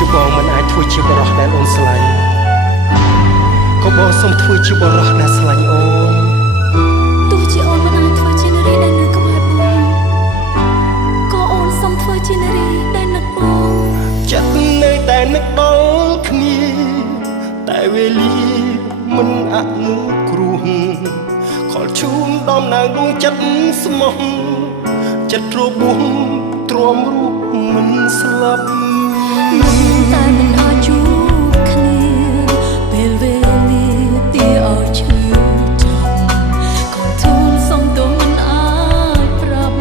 ជាបងមិនអាចធ្វើជាបរិសុទ្ធដែលអូនស្រឡាញ់ក៏បងសូមធ្វើជាបរិសុទ្ធដែលស្រឡាញ់អូនទោះជាអូនមិនអាចធ្វើជានារីដែលនៅក្បែរបងក៏អូនសូមធ្វើជានារីដែលនឹកបងចិត្តនៅតែនឹកដល់គ្នាតែវេលាមិនអនុគ្រោះខលជូនដំណើរដួងចិត្តស្មោះចិត្តរបួសទ្រាំរូបមិនស្លាប់តែមិនអាចជួបគ្នាពេលវេលាទីឲ្យឈឺចាំក៏ទូលសុំទោសមិនអាចប្រាប់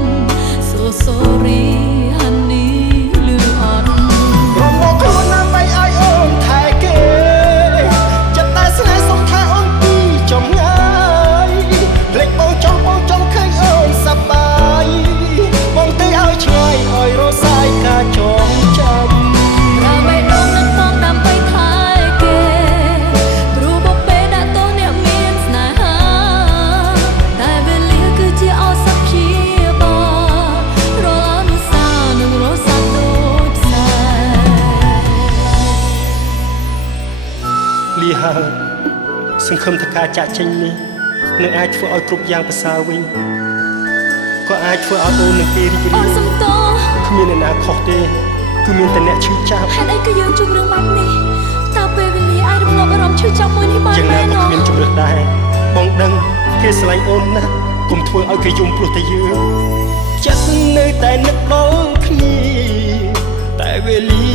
So sorry honey លឺអត់រំលងខ្លួនណាស់បីឲ្យអូនថែគេចិត្តតែស្នេហ៍សុំថែអូនពីចំងាយភ្លេចបងចង់ឃើញអូនសប្បាយបងទៅឲ្យឆ្ងាយឲ្យរសាយការចងចាំសង្ឃឹមថាការចាក់ចេញនេះនឹងអាចធ្វើឲ្យគ្រប់យ៉ាងប្រសើរវិញក៏អាចធ្វើឲ្យអូននឹងគេរីករាយអូនសំទោគ្មានអ្នកណាខុសទេគឺមានតែអ្នកឈឺចាប់ហេតុអីក៏យើងជួបរឿងបែបនេះតើពេលវេលាអាចរំងាប់អារម្មណ៍ឈឺចាប់មួយនេះបានយ៉ាងណាក៏គ្មានជំរឿនដែរបងដឹងគេស្រឡាញ់អូនណាស់កុំធ្វើឲ្យគេយំព្រោះតែយើងចិត្តនៅតែនឹកដល់គ្នាតែវេលា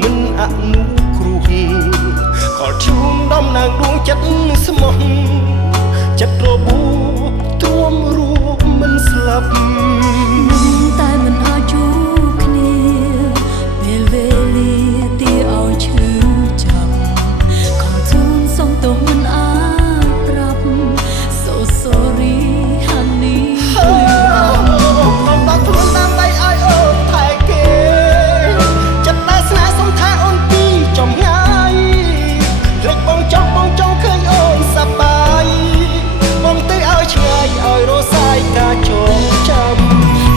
មិនអនុគ្រោះក៏ជូនដំណើរដួងចិត្តស្មោះចិត្តរបួសទ្រាំរួបមិនស្លាប់តែមិនអាចជួបគ្នាពេលវេលាទីឲ្យឈឺចាប់ក៏ទូលសុំទោសមិនអាចប្រាប់ So sorry honey បងដល់ខ្លួនដើម្បីឲ្យអូនថែគេចិត្តតែស្នេហ៍សុំថែអូនពីចំងាយបងចង់ឃើញអូនសប្បាយបងទៅឲ្យឆ្ងាយឲ្យរសាយការចងចាំ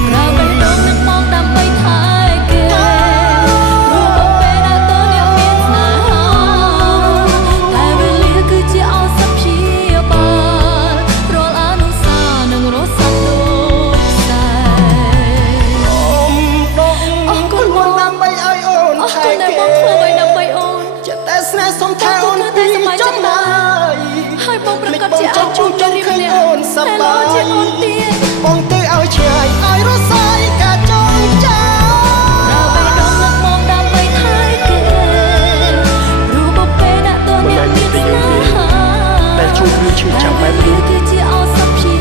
ប្រើបេះដូងនឹងមកដើម្បីថែគេព្រោះពេលដែលតើអ្នកមានស្នេហាតែវេលាគឺជាឱសថព្យាបាលរាល់អនុស្សាវរីយ៍នឹងរសាត់ទុកខ្សែអរគុណបងដើម្បីឲ្យអូនថែគេអរគុណដែលបងធ្វើឲ្យដើម្បីអូនចិត្តតែស្នេហ៍សុំថែអូនពីចំណាយហើយបងប្រកាសជាអាចជួបជុំគ្នាម្នាក់អូនសប្បាយជាអូនទៀតបងទៅឲ្យឆ្ងាយឲ្យរសាយការចងចាំប្រើបេះដូងនឹកមកដើម្បីថែគេព្រោះពេលដែលតើអ្នកមានស្នេហាដែលជួបរឿងឈឺចាប់បែបនេះគឺជាឱសថព្យា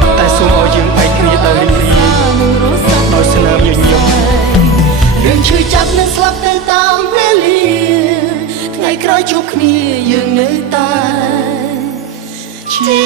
បាលតែសូមឲ្យយើងបែកគ្នាដោយរីករាយដោយស្នាមញញឹមរឿងឈឺចាប់នឹងស្លាប់ទៅតាមវេលាថ្ងៃក្រោយជួបគ្នាយើងនៅតែជា